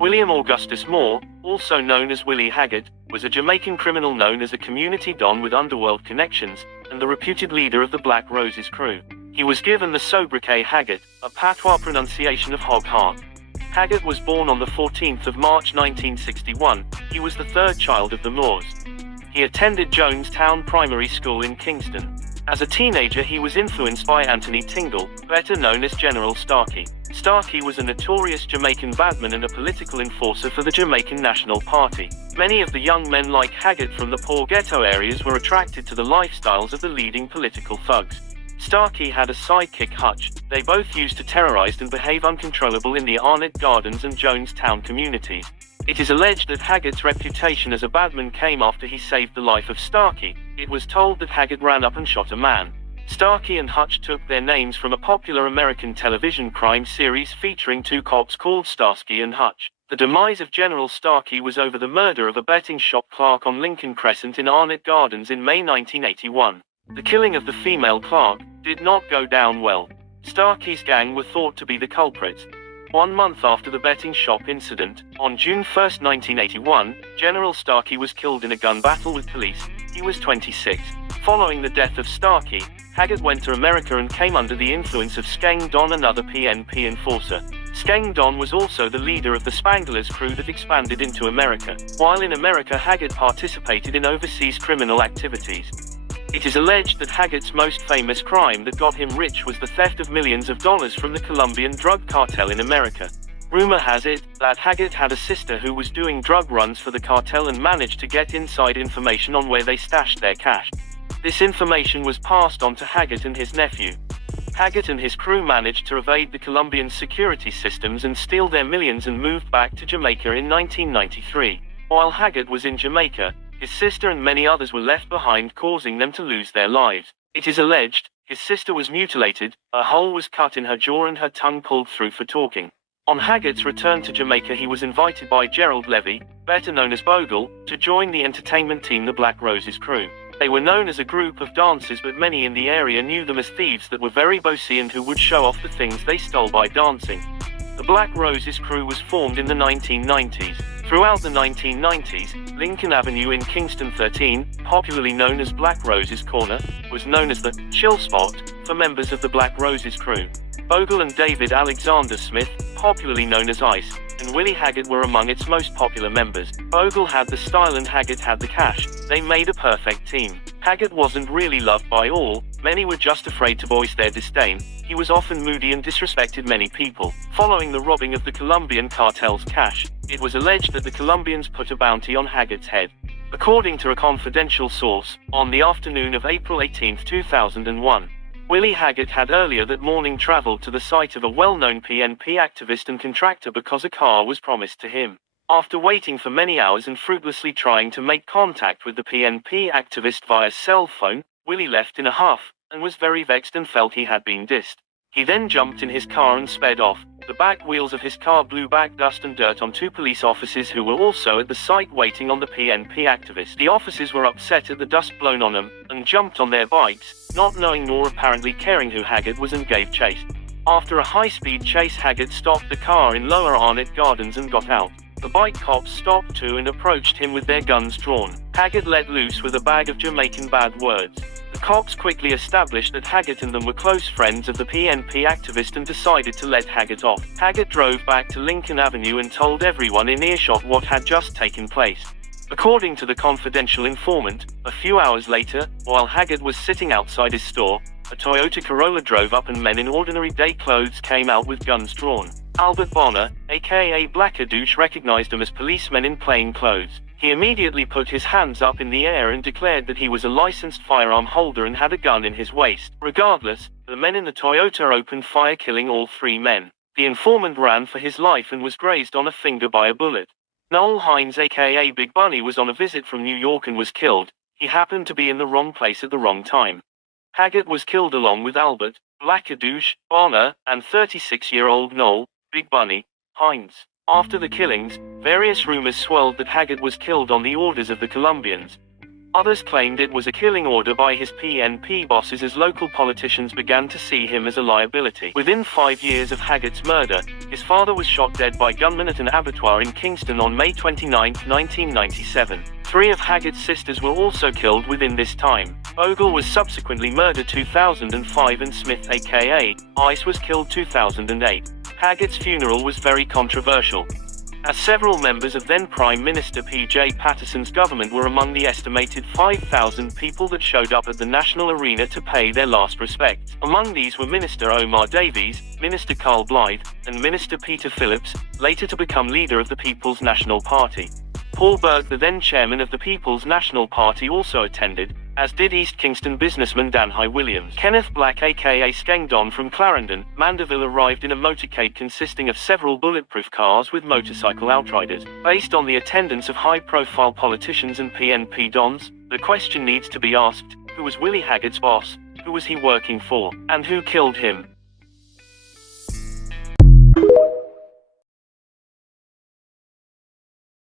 William Augustus Moore, also known as Willy Haghart, was a Jamaican criminal known as a community don with underworld connections, and the reputed leader of the Black Roses crew. He was given the sobriquet Haghart, a patois pronunciation of Haghart. Haghart was born on the 14th of March 1961. He was the third child of the Moores. He attended Jonestown Primary School in Kingston. As a teenager he was influenced by Anthony Tingle, better known as General Starkey. Starkey was a notorious Jamaican badman and a political enforcer for the Jamaican National Party. Many of the young men like Haghart from the poor ghetto areas were attracted to the lifestyles of the leading political thugs. Starkey had a sidekick Hutch. They both used to terrorize and behave uncontrollable in the Arnett Gardens and Jonestown communities. It is alleged that Haggart's reputation as a badman came after he saved the life of Starkey. It was told that Haghart ran up and shot a man. Starkey and Hutch took their names from a popular American television crime series featuring two cops called Starsky and Hutch. The demise of General Starkey was over the murder of a betting shop clerk on Lincoln Crescent in Arnett Gardens in May 1981. The killing of the female clerk did not go down well. Starkey's gang were thought to be the culprits. 1 month after the betting shop incident, on June 1, 1981, General Starkey was killed in a gun battle with police. He was 26. Following the death of Starkey, Haghart went to America and came under the influence of Skeng Don, another PNP enforcer. Skeng Don was also the leader of the Spanglers crew that expanded into America. While in America, Haghart participated in overseas criminal activities. It is alleged that Haggart's most famous crime that got him rich was the theft of millions of dollars from the Colombian drug cartel in America. Rumor has it that Haghart had a sister who was doing drug runs for the cartel and managed to get inside information on where they stashed their cash. This information was passed on to Haghart and his nephew. Haghart and his crew managed to evade the Colombian security systems and steal their millions and moved back to Jamaica in 1993. While Haghart was in Jamaica, his sister and many others were left behind, causing them to lose their lives. It is alleged his sister was mutilated, a hole was cut in her jaw and her tongue pulled through for talking. On Haggart's return to Jamaica, he was invited by Gerald Levy, better known as Bogle, to join the entertainment team the Black Roses crew. They were known as a group of dancers, but many in the area knew them as thieves that were very bossy and who would show off the things they stole by dancing. The Black Roses crew was formed in the 1990s. Throughout the 1990s, Lincoln Avenue in Kingston 13, popularly known as Black Roses Corner, was known as the chill spot for members of the Black Roses crew. Bogle and David Alexander Smith, popularly known as Ice, and Willy Haghart were among its most popular members. Bogle had the style and Haghart had the cash. They made a perfect team. Haghart wasn't really loved by all. Many were just afraid to voice their disdain. He was often moody and disrespected many people. Following the robbing of the Colombian cartel's cash, it was alleged that the Colombians put a bounty on Haggart's head. According to a confidential source, on the afternoon of April 18, 2001, Willy Haghart had earlier that morning traveled to the site of a well-known PNP activist and contractor because a car was promised to him. After waiting for many hours and fruitlessly trying to make contact with the PNP activist via cell phone, Willy left in a huff, and was very vexed and felt he had been dissed. He then jumped in his car and sped off. The back wheels of his car blew back dust and dirt on two police officers who were also at the site waiting on the PNP activist. The officers were upset at the dust blown on them, and jumped on their bikes, not knowing nor apparently caring who Haghart was, and gave chase. After a high-speed chase, Haghart stopped the car in Lower Arnett Gardens and got out. The bike cops stopped too and approached him with their guns drawn. Haghart let loose with a bag of Jamaican bad words. The cops quickly established that Haghart and them were close friends of the PNP activist and decided to let Haghart off. Haghart drove back to Lincoln Avenue and told everyone in earshot what had just taken place. According to the confidential informant, a few hours later, while Haghart was sitting outside his store, a Toyota Corolla drove up and men in ordinary day clothes came out with guns drawn. Albert Bonner, aka Blackadoosh, recognized them as policemen in plain clothes. He immediately put his hands up in the air and declared that he was a licensed firearm holder and had a gun in his waist. Regardless, the men in the Toyota opened fire, killing all three men. The informant ran for his life and was grazed on a finger by a bullet. Noel Hines, aka Big Bunny, was on a visit from New York and was killed. He happened to be in the wrong place at the wrong time. Haghart was killed along with Albert, Blackadoosh, Bonner, and 36-year-old Noel, Big Bunny, Hines. After the killings, various rumors swirled that Haghart was killed on the orders of the Colombians. Others claimed it was a killing order by his PNP bosses as local politicians began to see him as a liability. Within 5 years of Haggart's murder, his father was shot dead by gunmen at an abattoir in Kingston on May 29, 1997. 3 of Haggart's sisters were also killed within this time. Ogle was subsequently murdered 2005 and Smith aka Ice was killed 2008. Haggart's funeral was very controversial, as several members of then Prime Minister P.J. Patterson's government were among the estimated 5,000 people that showed up at the National Arena to pay their last respects. Among these were Minister Omar Davies, Minister Carl Blythe, and Minister Peter Phillips, later to become leader of the People's National Party. Paul Berg, the then chairman of the People's National Party, also attended, as did East Kingston businessman Danhai Williams. Kenneth Black aka Skeng Don from Clarendon, Mandeville arrived in a motorcade consisting of several bulletproof cars with motorcycle outriders. Based on the attendance of high-profile politicians and PNP dons, the question needs to be asked: who was Willy Haggart's boss, who was he working for, and who killed him?